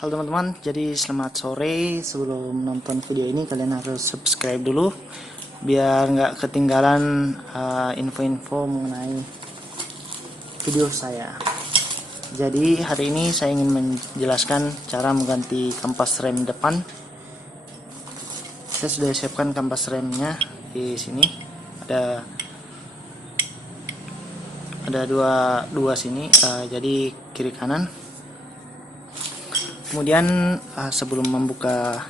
Halo teman-teman, jadi selamat sore. Sebelum nonton video ini kalian harus subscribe dulu biar nggak ketinggalan info-info mengenai video saya. Jadi hari ini saya ingin menjelaskan cara mengganti kampas rem depan. Saya sudah siapkan kampas remnya di sini. Ada dua sini, jadi kiri kanan. Kemudian sebelum membuka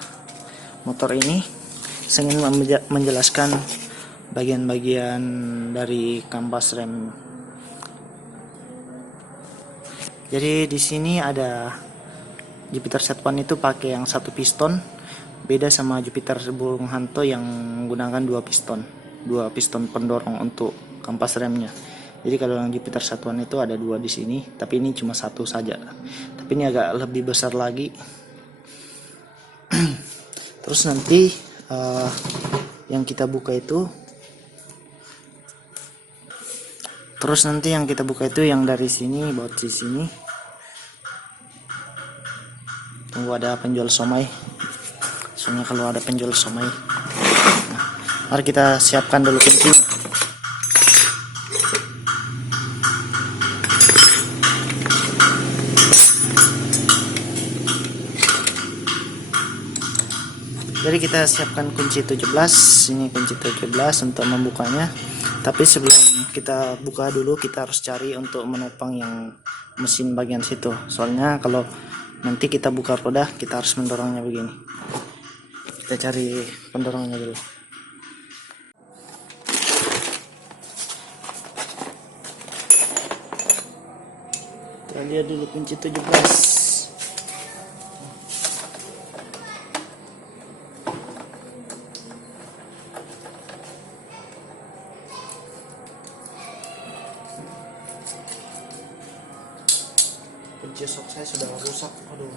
motor ini, saya ingin menjelaskan bagian-bagian dari kampas rem. Jadi di sini ada Jupiter Z1 itu pakai yang satu piston, beda sama Jupiter burung hantu yang menggunakan dua piston pendorong untuk kampas remnya. Jadi kalau yang Jupiter satuan itu ada dua di sini, tapi ini cuma satu saja. Tapi ini agak lebih besar lagi. Terus nanti yang kita buka itu, yang dari sini, baut di sini. Tunggu ada penjual somai. Soalnya kalau ada penjual somai. Nah, mari kita siapkan dulu kuncinya. Jadi kita siapkan kunci 17, ini kunci 17 untuk membukanya. Tapi sebelum kita buka dulu, kita harus cari untuk menopang yang mesin bagian situ. Soalnya kalau nanti kita buka roda, kita harus mendorongnya begini. Kita cari pendorongnya dulu. Kita lihat dulu kunci 17. Kunci sok saya sudah rusak. Aduh.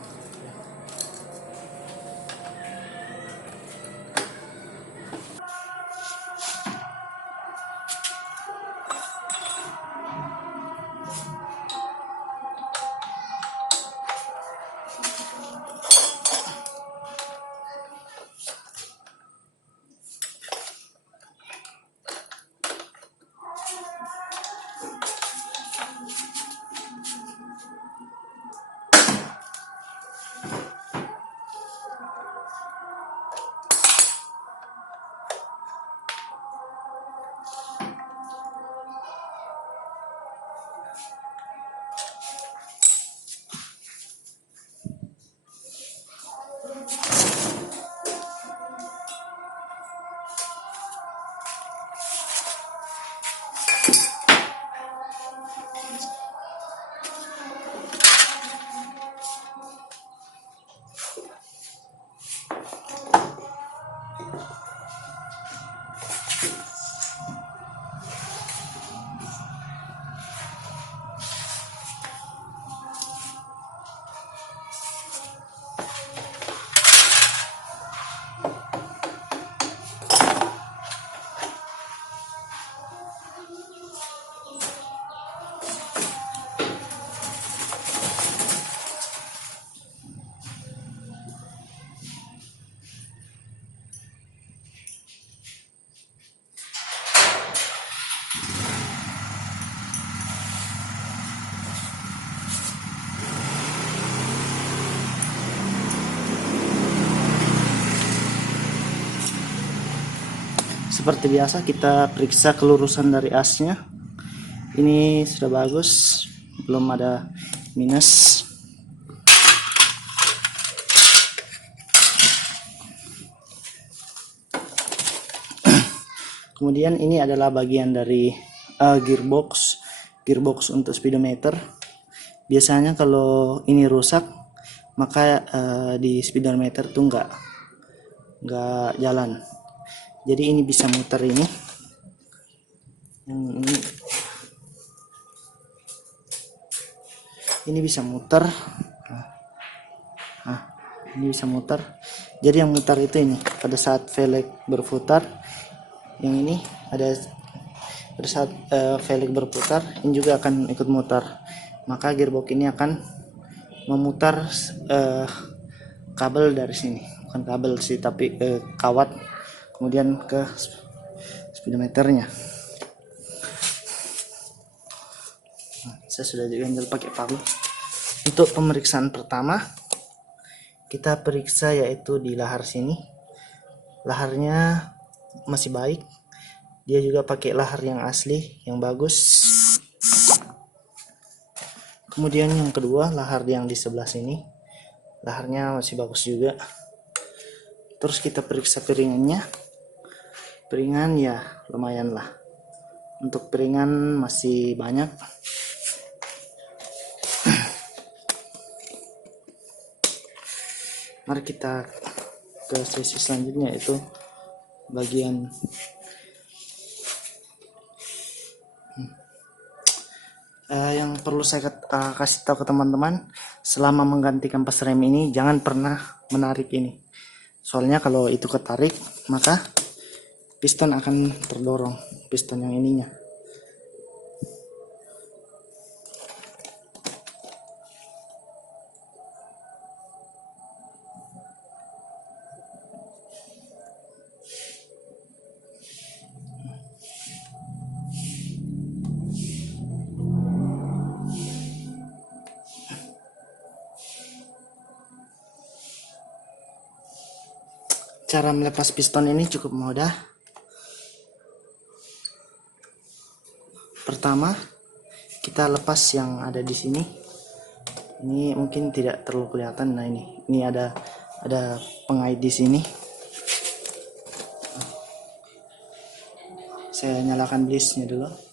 Seperti biasa kita periksa kelurusan dari asnya. Ini sudah bagus, belum ada minus. Kemudian ini adalah bagian dari gearbox untuk speedometer. Biasanya kalau ini rusak, maka di speedometer tuh nggak jalan. Jadi ini bisa muter ini. Yang ini bisa muter. Nah, ini bisa muter. Jadi yang muter itu ini pada saat velg berputar. Yang ini pada saat velg berputar, ini juga akan ikut muter. Maka gearbox ini akan memutar kabel dari sini, bukan kabel sih tapi kawat, kemudian ke speedometernya. Saya sudah ganjel pakai palu. Untuk pemeriksaan pertama kita periksa yaitu di lahar sini. Laharnya masih baik, dia juga pakai lahar yang asli yang bagus. Kemudian yang kedua, lahar yang di sebelah sini, laharnya masih bagus juga. Terus kita periksa piringannya. Piringan ya lumayan lah, untuk piringan masih banyak. Mari kita ke sesi selanjutnya, yaitu bagian yang perlu saya kasih tahu ke teman-teman, selama mengganti kampas rem ini jangan pernah menarik ini, soalnya kalau itu ketarik maka piston akan terdorong, piston yang ininya. Cara melepas piston ini cukup mudah. Pertama, kita lepas yang ada di sini. Ini mungkin tidak terlalu kelihatan. Nah, ini ada pengait di sini. Saya nyalakan blisnya dulu.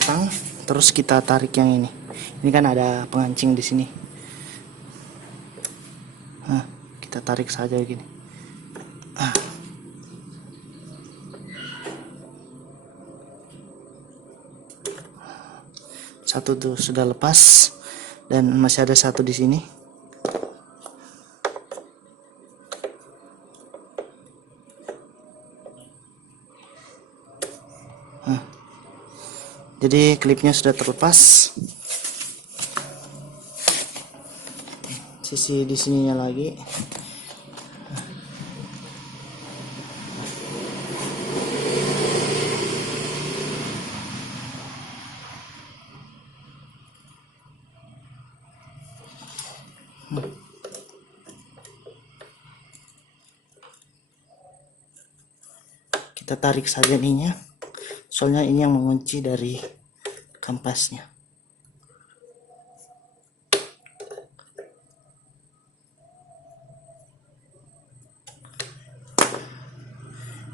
Tang, terus kita tarik yang ini. Ini kan ada pengancing di sini. Nah, kita tarik saja gini. Satu tuh sudah lepas dan masih ada satu di sini. Jadi klipnya sudah terlepas. Sisi di sininya lagi. Kita tarik saja ininya, soalnya ini yang mengunci dari kampasnya.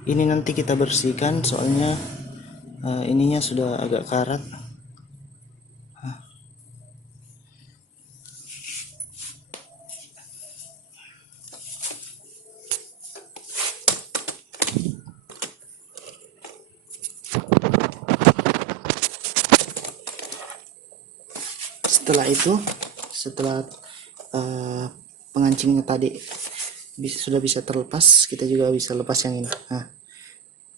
Ini nanti kita bersihkan, soalnya ininya sudah agak karat. Setelah pengancingnya tadi sudah bisa terlepas, kita juga bisa lepas yang ini. Nah,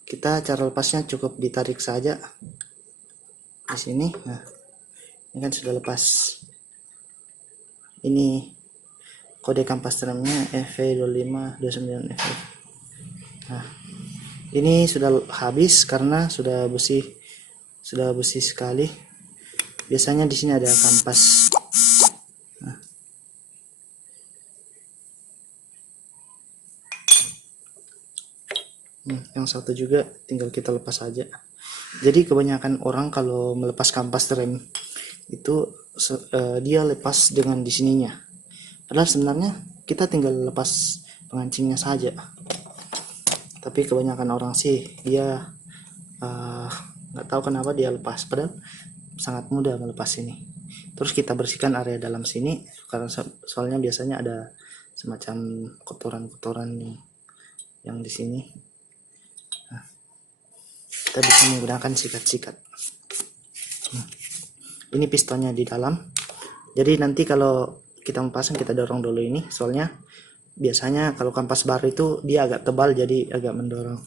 kita cara lepasnya cukup ditarik saja di sini. Nah, ini kan sudah lepas. Ini kode kampas remnya FV2529FV. Nah, ini sudah habis karena sudah besi sekali. Biasanya di sini ada kampas. Yang satu juga tinggal kita lepas saja. Jadi kebanyakan orang kalau melepas kampas rem itu dia lepas dengan di sininya. Padahal sebenarnya kita tinggal lepas pengancingnya saja, tapi kebanyakan orang sih dia nggak tahu kenapa dia lepas, padahal sangat mudah melepas ini. Terus kita bersihkan area dalam sini, karena soalnya biasanya ada semacam kotoran-kotoran yang di sini. Nah, kita bisa menggunakan sikat-sikat. Ini pistonnya di dalam, jadi nanti kalau kita memasang kita dorong dulu ini, soalnya biasanya kalau kampas baru itu dia agak tebal jadi agak mendorong.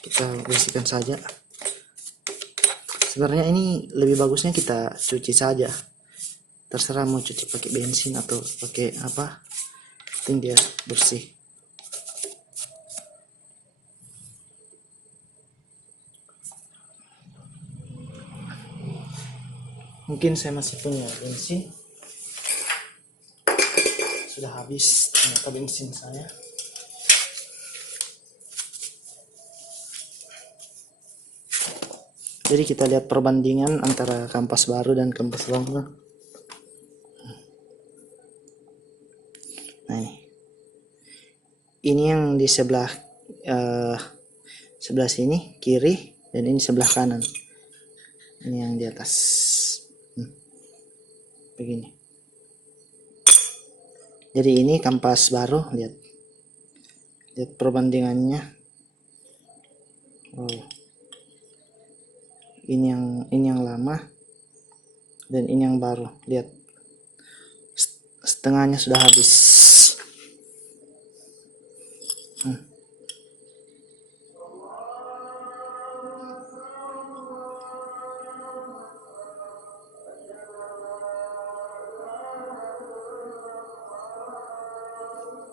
Kita bersihkan saja. Sebenarnya ini lebih bagusnya kita cuci saja, terserah mau cuci pakai bensin atau pakai apa, penting dia bersih. Mungkin saya masih punya bensin, sudah habis ternyata bensin saya. Jadi kita lihat perbandingan antara kampas baru dan kampas lama. Nah ini yang di sebelah sini kiri, dan ini sebelah kanan. Ini yang di atas. Begini. Jadi ini kampas baru, lihat perbandingannya. Oh. Ini yang lama dan ini yang baru. Lihat, setengahnya sudah habis.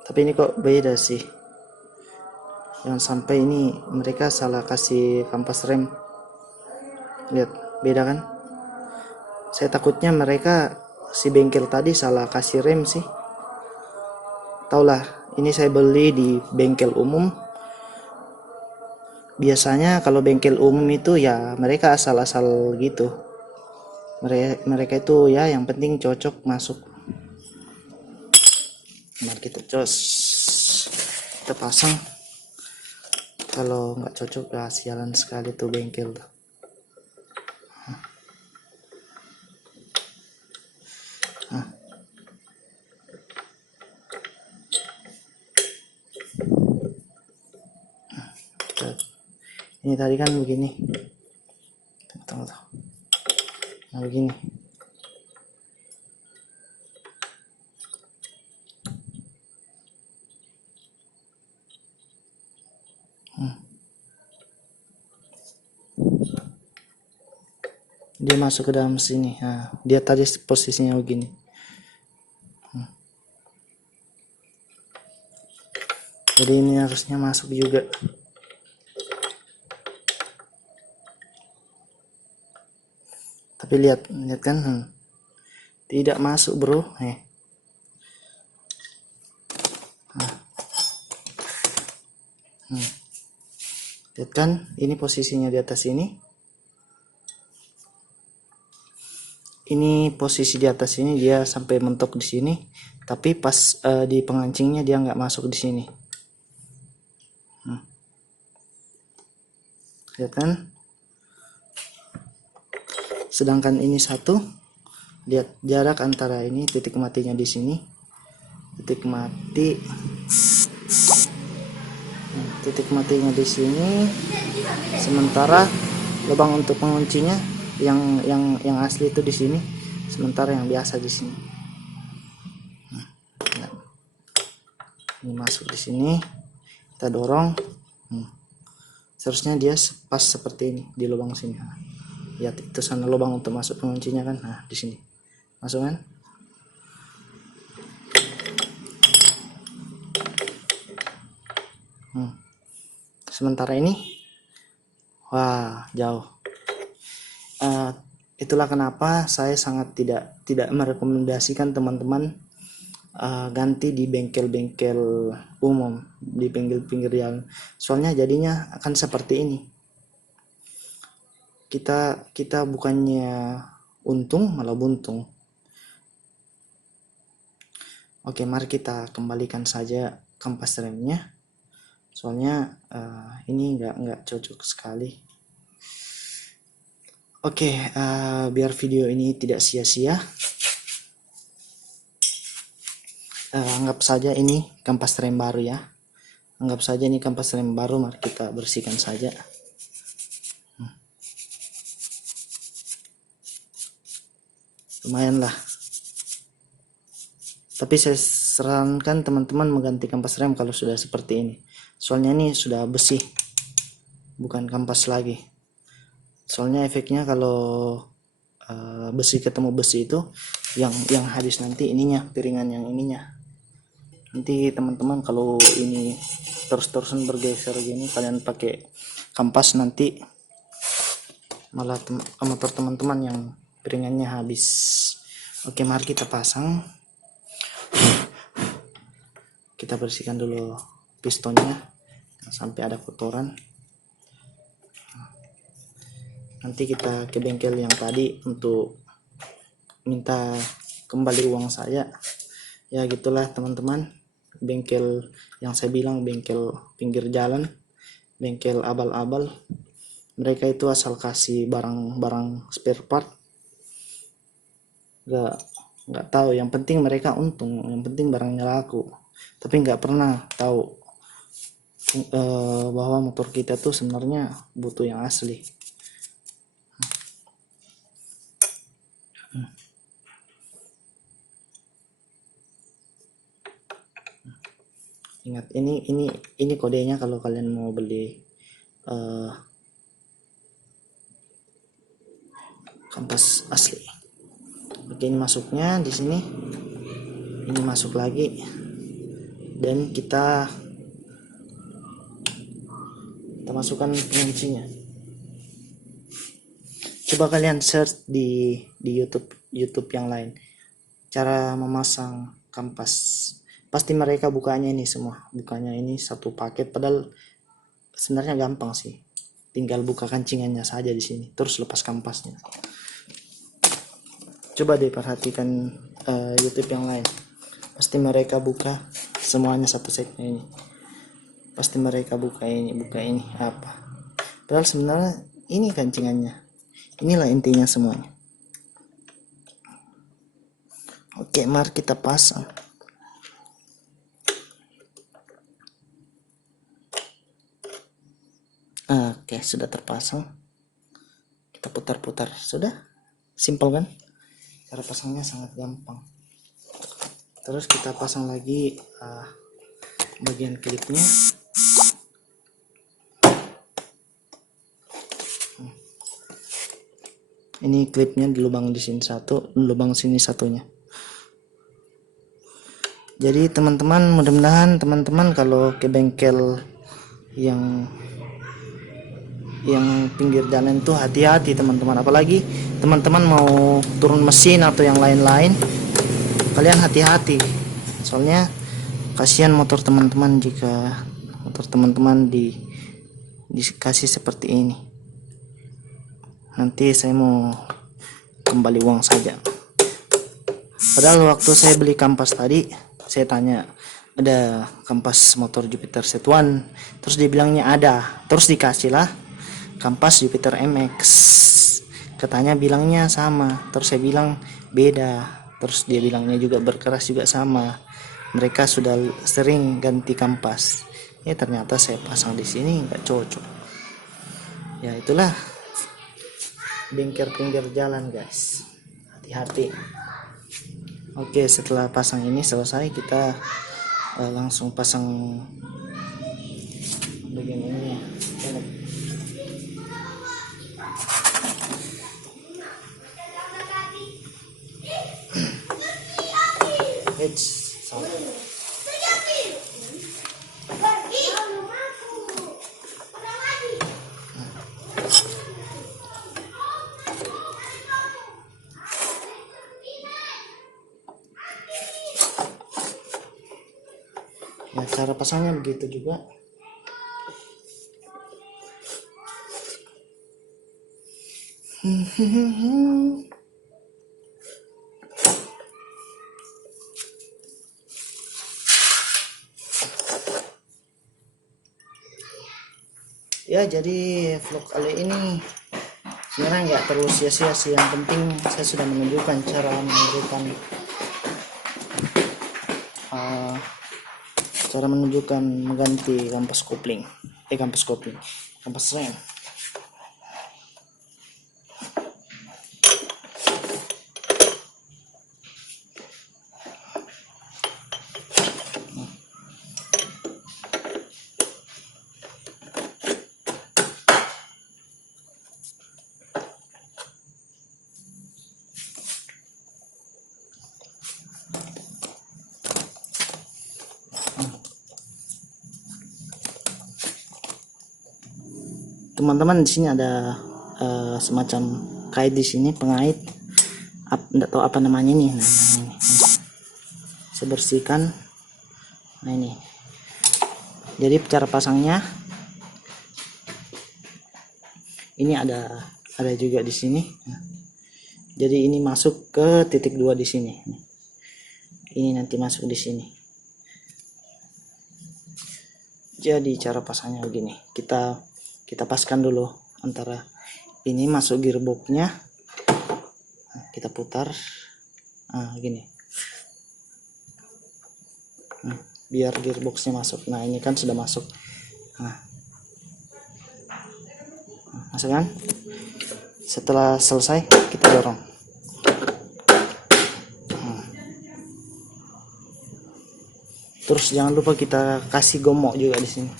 Tapi ini kok beda sih. Jangan sampai ini mereka salah kasih kampas rem. Lihat, beda kan? Saya takutnya mereka si bengkel tadi salah kasih rem sih. Taulah, ini saya beli di bengkel umum. Biasanya kalau bengkel umum itu ya mereka asal-asal gitu. Mereka itu ya yang penting cocok masuk. Mari kita kita pasang. Kalau nggak cocok ya sialan sekali tuh bengkel tuh. Ini tadi kan begini. Tunggu. Nah begini. Dia masuk ke dalam sini. Nah, dia tadi posisinya begini. Jadi ini harusnya masuk juga. Tapi lihat kan, tidak masuk bro. Lihat kan, ini posisinya di atas ini. Ini posisi di atas ini dia sampai mentok di sini, tapi pas di pengancingnya dia nggak masuk di sini. Lihat kan? Sedangkan ini satu, lihat jarak antara ini titik matinya di sini, titik matinya di sini, sementara lubang untuk penguncinya yang asli itu di sini, sementara yang biasa di sini. Ini masuk di sini, kita dorong, seharusnya dia pas seperti ini di lubang sini. Lihat itu sana lubang untuk masuk penguncinya kan, nah di sini masuk kan. Sementara ini wah jauh. Itulah kenapa saya sangat tidak merekomendasikan teman-teman ganti di bengkel-bengkel umum, di pinggir jalan, soalnya jadinya akan seperti ini. Kita bukannya untung malah buntung. Oke, mari kita kembalikan saja kampas remnya, soalnya ini nggak cocok sekali. Oke, biar video ini tidak sia-sia, anggap saja ini kampas rem baru ya. Anggap saja ini kampas rem baru, mari kita bersihkan saja. Lumayan lah. Tapi saya sarankan teman-teman mengganti kampas rem kalau sudah seperti ini. Soalnya ini sudah besi, bukan kampas lagi. Soalnya efeknya kalau besi ketemu besi itu yang habis nanti ininya, piringan yang ininya. Nanti teman-teman kalau ini terus-terusan bergeser gini, kalian pakai kampas, nanti malah motor teman-teman yang piringannya habis. Oke, mari kita pasang. Kita bersihkan dulu pistonnya sampai ada kotoran. Nanti kita ke bengkel yang tadi untuk minta kembali uang saya. Ya gitulah teman-teman, bengkel yang saya bilang bengkel pinggir jalan, bengkel abal-abal. Mereka itu asal kasih barang-barang spare part, nggak tahu, yang penting mereka untung, yang penting barangnya laku, tapi nggak pernah tahu bahwa motor kita tuh sebenarnya butuh yang asli. Ingat, ini kodenya kalau kalian mau beli kampas asli. Oke, ini masuknya di sini, ini masuk lagi, dan kita masukkan penguncinya. Coba kalian search di YouTube yang lain cara memasang kampas, pasti mereka bukanya ini semua, bukanya ini satu paket, padahal sebenarnya gampang sih, tinggal buka kancingannya saja di sini terus lepas kampasnya. Coba deh perhatikan YouTube yang lain, pasti mereka buka semuanya satu setnya ini, pasti mereka buka ini apa, padahal sebenarnya ini kancingannya. Inilah intinya semuanya. Oke, mari kita pasang. Oke, sudah terpasang. Kita putar-putar, sudah. Simpel kan? Cara pasangnya sangat gampang. Terus kita pasang lagi bagian klipnya. Ini klipnya di lubang di sini satu, lubang sini satunya. Jadi teman-teman, mudah-mudahan teman-teman kalau ke bengkel yang pinggir jalan itu hati-hati teman-teman, apalagi teman-teman mau turun mesin atau yang lain-lain, kalian hati-hati, soalnya kasihan motor teman-teman jika motor teman-teman dikasih seperti ini. Nanti saya mau kembali uang saja. Padahal waktu saya beli kampas tadi, saya tanya ada kampas motor Jupiter Z1, terus dia bilangnya ada, terus dikasih lah kampas Jupiter MX, katanya bilangnya sama, terus saya bilang beda, terus dia bilangnya juga berkeras juga sama, mereka sudah sering ganti kampas. Ya ternyata saya pasang di sini nggak cocok. Ya itulah bengkel pinggir jalan guys, hati-hati. Oke, setelah pasang ini selesai, kita langsung pasang bagian ini. Nah, cara pasangnya begitu juga. Ya, jadi vlog kali ini sebenarnya nggak terlalu sia-sia sih. Yang penting saya sudah menunjukkan cara uh, mengganti kampas kopling, kampas rem. Teman-teman, di sini ada semacam kait di sini, pengait, enggak tahu apa namanya ini. Nah, ini saya bersihkan. Nah, ini jadi cara pasangnya ini ada juga di sini. Nah, jadi ini masuk ke titik 2 di sini. Ini nanti masuk di sini. Jadi cara pasangnya begini, kita paskan dulu antara ini masuk gearboxnya. Nah, kita putar gini, biar gearboxnya masuk. Nah, ini kan sudah masuk. Masuk kan? Setelah selesai kita dorong. Terus jangan lupa kita kasih gomok juga di sini.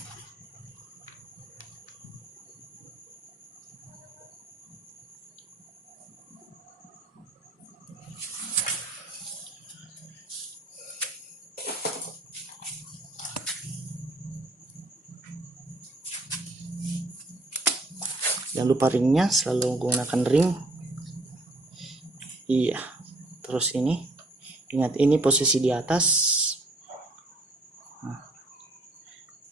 Jangan lupa ringnya, selalu gunakan ring. Iya. Terus ini, ingat ini posisi di atas. Nah,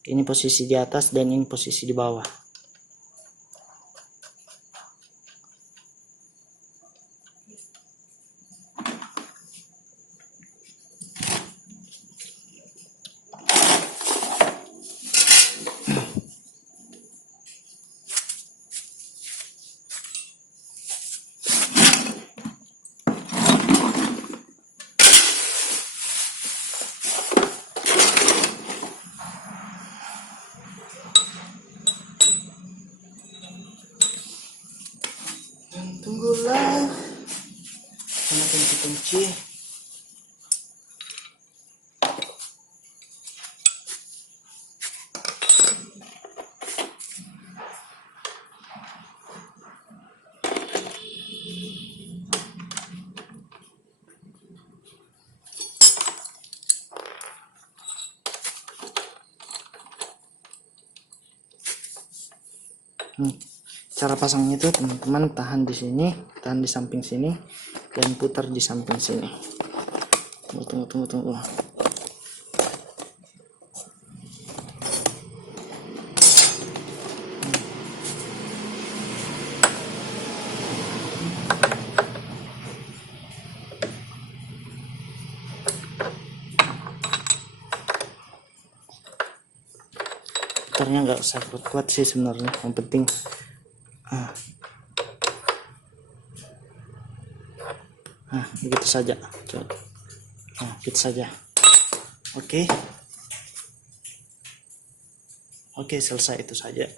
ini posisi di atas dan ini posisi di bawah. Tunggulah, sama kunci-kunci. Cara pasangnya itu teman-teman, tahan di sini, tahan di samping sini, dan putar di samping sini. Tunggu. Putarnya nggak usah kuat-kuat sih sebenarnya, yang penting begitu saja. Coba. Gitu saja. Oke, selesai, itu saja.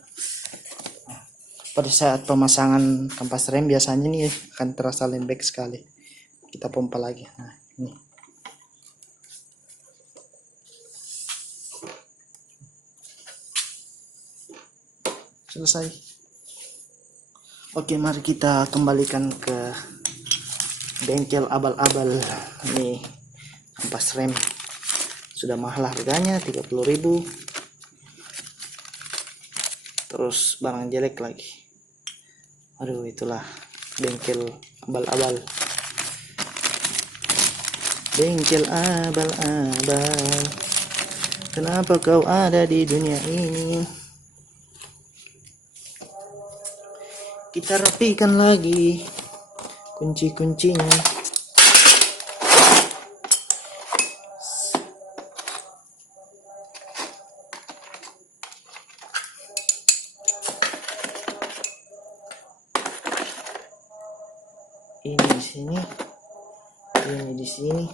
Pada saat pemasangan kampas rem biasanya nih akan terasa lembek sekali. Kita pompa lagi. Nah, ini. Selesai. Oke, mari kita kembalikan ke bengkel abal-abal. Nih, kampas rem sudah mahal harganya, 30.000. Terus barang jelek lagi. Aduh, itulah bengkel abal-abal. Bengkel abal-abal, kenapa kau ada di dunia ini? Kita rapikan lagi kunci-kuncinya. ini di sini, ini di sini,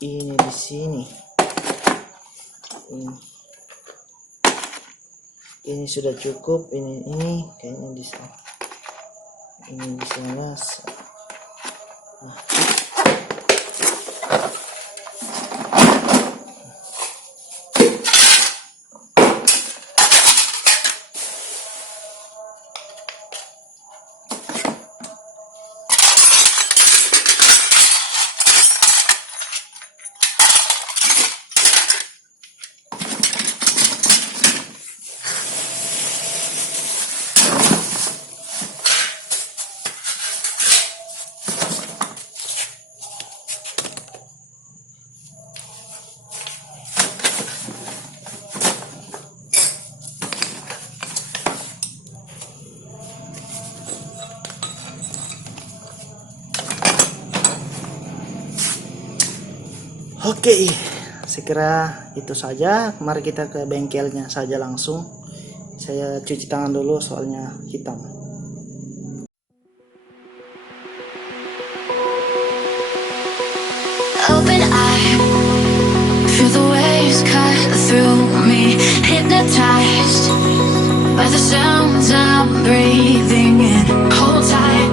ini di sini, ini sudah cukup. Ini kayaknya di sana, ini di sana. Nah. Oke, saya kira itu saja. Mari kita ke bengkelnya saja langsung. Saya cuci tangan dulu soalnya hitam. Open eye, feel the waves cut through me, hypnotized by the sounds I'm breathing in. Hold tight,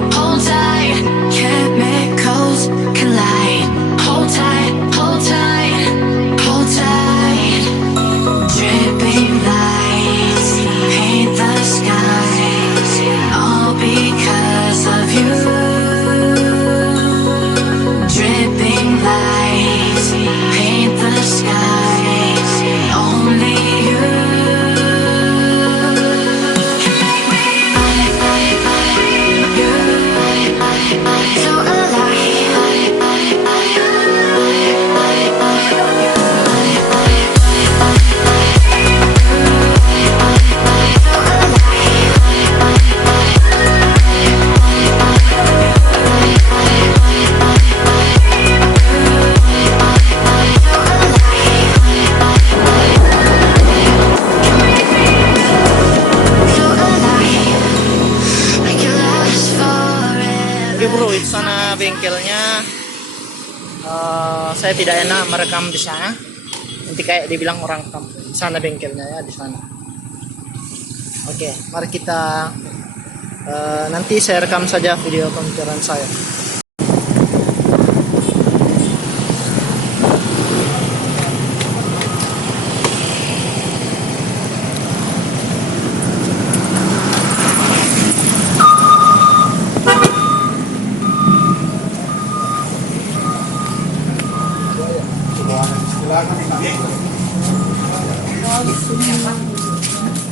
chemicals collide. Hold tight, hold tight, hold tight. Dripping lights paint the skies, all because of you. Dripping lights paint the skies, only you. So Oke bro, itu sana bengkelnya. Saya tidak enak merekam di sana. Nanti kayak dibilang orang kampung. Di sana bengkelnya ya, di sana. Oke, mari kita nanti saya rekam saja video pembicaraan saya.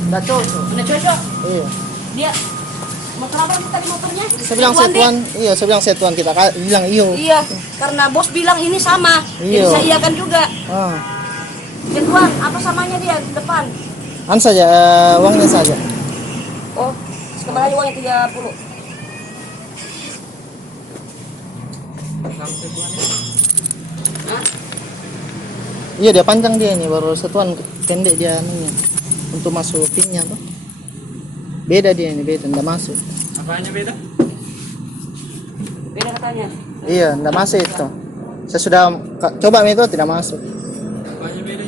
Udah cocok. Udah cocok. Iya. Dia motor apa kita di motornya? Saya bilang setuan. Iya, saya bilang setuan, kita bilang iyo. Iya, karena bos bilang ini sama. Iya. Jadi saya iakan juga. Ah. Setuan, apa samanya dia di depan? Saja uangnya saja. Oh, kembali uangnya 30. Hah? Iya, dia panjang dia ini, baru setuan pendek dia ininya. Untuk masuk pinnya tuh. Beda dia ini, beda, enggak masuk. Apanya beda? Beda katanya. Iya, enggak masuk itu. Saya sudah coba itu tidak masuk. Apanya beda?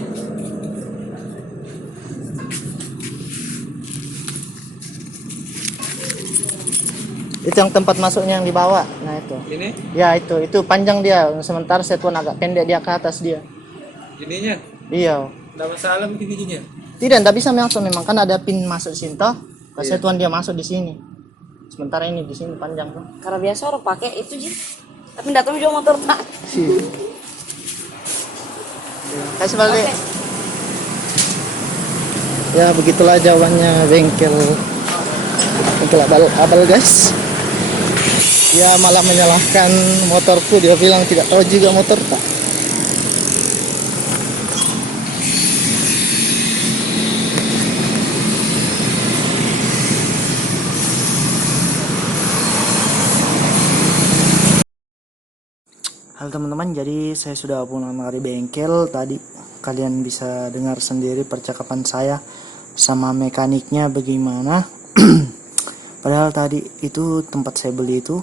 Itu yang tempat masuknya yang di bawah. Nah, itu. Ini? Ya, itu panjang dia, sementara setuan agak pendek dia ke atas dia. Ininya? Iya. Nggak masalah begininya? Tidak, enggak bisa masuk, memang kan ada pin masuk sini toh. Pas Iya. setuan dia masuk di sini. Sementara ini di sini panjang tuh. Karena biasa orang pakai itu sih. Tapi enggak tahu juga motor tak. Kasih balik. Oke. Ya, begitulah jawabannya bengkel abal guys. Dia malah menyalahkan motorku, dia bilang tidak tahu juga motor pak. Halo teman-teman, jadi saya sudah pulang dari bengkel. Tadi kalian bisa dengar sendiri percakapan saya sama mekaniknya bagaimana. Padahal tadi itu tempat saya beli itu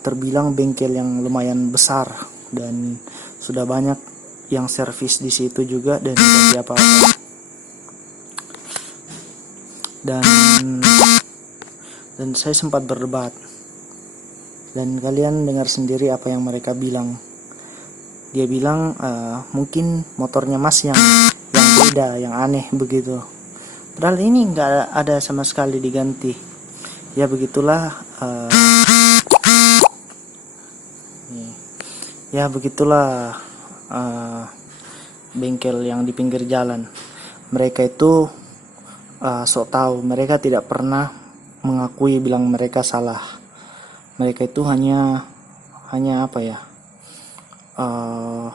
terbilang bengkel yang lumayan besar dan sudah banyak yang servis di situ juga dan tidak ada apa-apa. Dan saya sempat berdebat, dan kalian dengar sendiri apa yang mereka bilang. Dia bilang mungkin motornya Mas yang beda, yang aneh begitu. Padahal ini nggak ada sama sekali diganti. Ya begitulah. Ya begitulah bengkel yang di pinggir jalan. Mereka itu sok tahu. Mereka tidak pernah mengakui bilang mereka salah. Mereka itu hanya apa ya?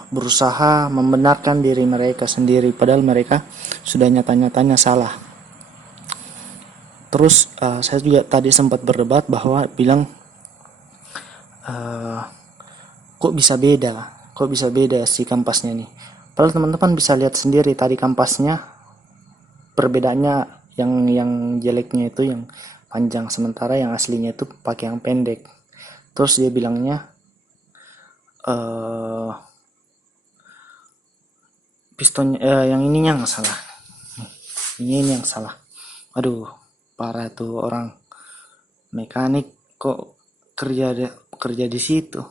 Berusaha membenarkan diri mereka sendiri, padahal mereka sudah nyata-nyatanya salah. Terus saya juga tadi sempat berdebat bahwa bilang kok bisa beda si kampasnya nih. Padahal teman-teman bisa lihat sendiri tadi kampasnya, perbedaannya yang jeleknya itu yang panjang, sementara yang aslinya itu pakai yang pendek. Terus dia bilangnya piston yang ininya nggak salah, ini yang salah. Aduh, parah tuh orang mekanik kok kerja di situ.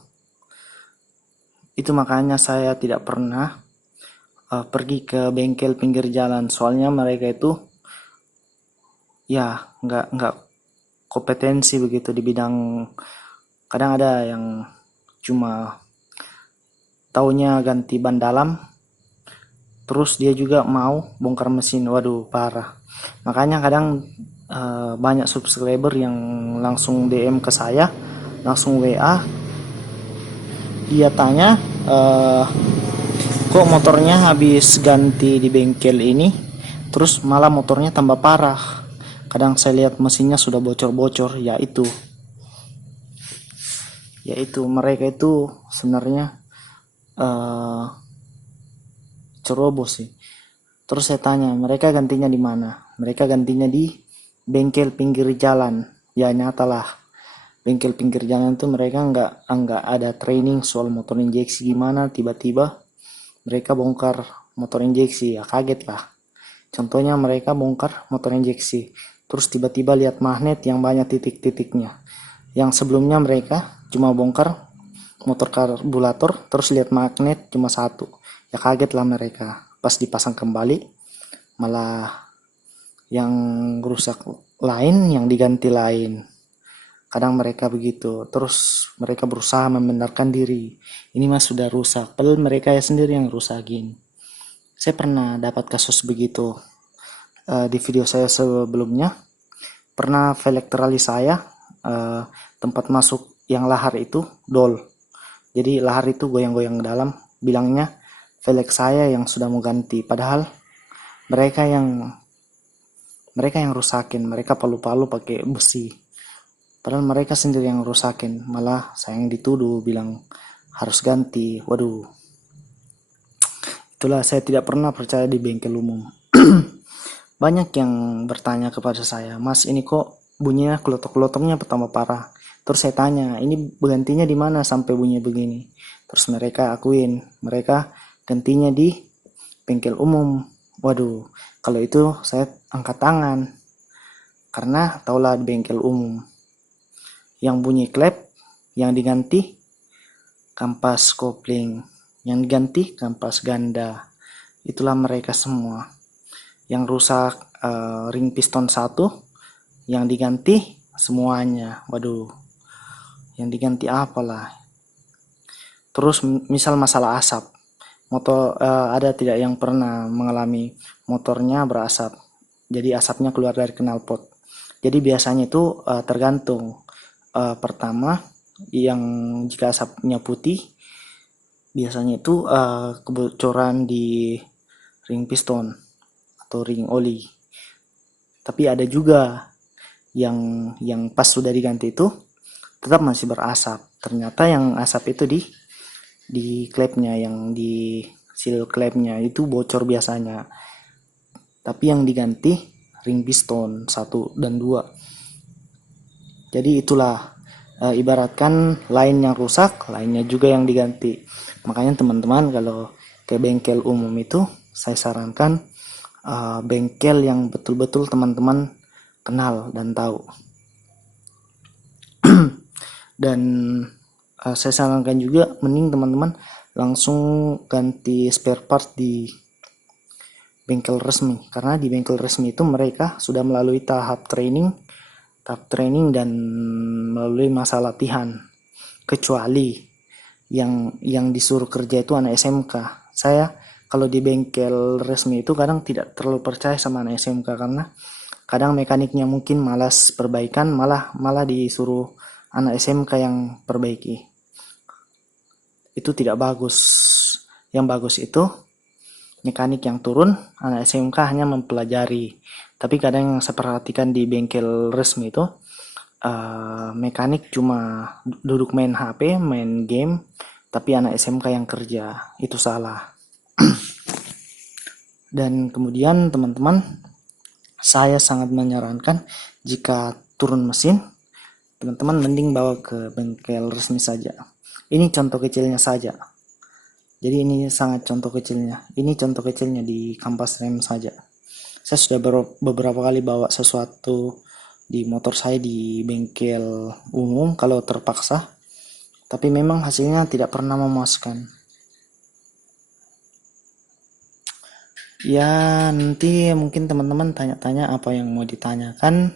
Itu makanya saya tidak pernah pergi ke bengkel pinggir jalan, soalnya mereka itu ya nggak kompetensi begitu di bidang. Kadang ada yang cuma taunya ganti ban dalam, terus dia juga mau bongkar mesin. Waduh, parah. Makanya kadang banyak subscriber yang langsung DM ke saya, langsung WA. Dia tanya, kok motornya habis ganti di bengkel ini, terus malah motornya tambah parah. Kadang saya lihat mesinnya sudah bocor-bocor. Yaitu mereka itu sebenarnya ceroboh sih. Terus saya tanya, mereka gantinya di mana? Mereka gantinya di bengkel pinggir jalan. Ya nyatalah, bengkel pinggir jalan itu mereka nggak ada training soal motor injeksi gimana. Tiba-tiba mereka bongkar motor injeksi, ya kaget lah. Contohnya mereka bongkar motor injeksi, terus tiba-tiba lihat magnet yang banyak titik-titiknya. Yang sebelumnya mereka cuma bongkar motor karburator, terus lihat magnet cuma satu. Ya kaget lah mereka. Pas dipasang kembali, malah yang rusak lain, yang diganti lain. Kadang mereka begitu. Terus mereka berusaha membenarkan diri, ini mas sudah rusak, padahal mereka ya sendiri yang rusakin. Saya pernah dapat kasus begitu di video saya sebelumnya. Pernah velg teralis saya, tempat masuk yang lahar itu dol. Jadi lahar itu goyang-goyang ke dalam. Bilangnya velg saya yang sudah mau ganti, padahal mereka yang rusakin. Mereka palu-palu pakai besi, padahal mereka sendiri yang rusakin. Malah saya yang dituduh bilang harus ganti. Waduh, itulah saya tidak pernah percaya di bengkel umum. Banyak yang bertanya kepada saya, mas ini kok bunyinya kelotok-kelotoknya pertama parah. Terus saya tanya, ini gantinya di mana sampai bunyi begini? Terus mereka akuin, mereka gantinya di bengkel umum. Waduh, kalau itu saya angkat tangan. Karena taulah di bengkel umum, yang bunyi klep, yang diganti kampas kopling, yang diganti kampas ganda. Itulah mereka semua. Yang rusak ring piston 1, yang diganti semuanya. Waduh, yang diganti apalah. Terus misal masalah asap, motor ada tidak yang pernah mengalami motornya berasap, jadi asapnya keluar dari knalpot. Jadi biasanya itu tergantung. Pertama, yang jika asapnya putih, biasanya itu kebocoran di ring piston atau ring oli. Tapi ada juga yang pas sudah diganti itu tetap masih berasap. Ternyata yang asap itu di klepnya, yang di seal klepnya itu bocor biasanya. Tapi yang diganti ring piston 1 dan 2. Jadi itulah ibaratkan lain yang rusak, lainnya juga yang diganti. Makanya teman-teman kalau ke bengkel umum itu saya sarankan bengkel yang betul-betul teman-teman kenal dan tahu. Dan saya sarankan juga mending teman-teman langsung ganti spare part di bengkel resmi, karena di bengkel resmi itu mereka sudah melalui tahap training dan melalui masa latihan. Kecuali yang disuruh kerja itu anak SMK. Saya kalau di bengkel resmi itu kadang tidak terlalu percaya sama anak SMK, karena kadang mekaniknya mungkin malas perbaikan, malah disuruh anak SMK yang perbaiki. Itu tidak bagus. Yang bagus itu mekanik yang turun, anak SMK hanya mempelajari. Tapi kadang yang saya perhatikan di bengkel resmi itu mekanik cuma duduk main HP, main game, tapi anak SMK yang kerja. Itu salah. Dan kemudian teman-teman, saya sangat menyarankan jika turun mesin, teman-teman mending bawa ke bengkel resmi saja. Ini contoh kecilnya saja. Jadi ini sangat contoh kecilnya. Ini contoh kecilnya di kampas rem saja. Saya sudah beberapa kali bawa sesuatu di motor saya di bengkel umum kalau terpaksa. Tapi memang hasilnya tidak pernah memuaskan. Ya, nanti mungkin teman-teman tanya-tanya apa yang mau ditanyakan.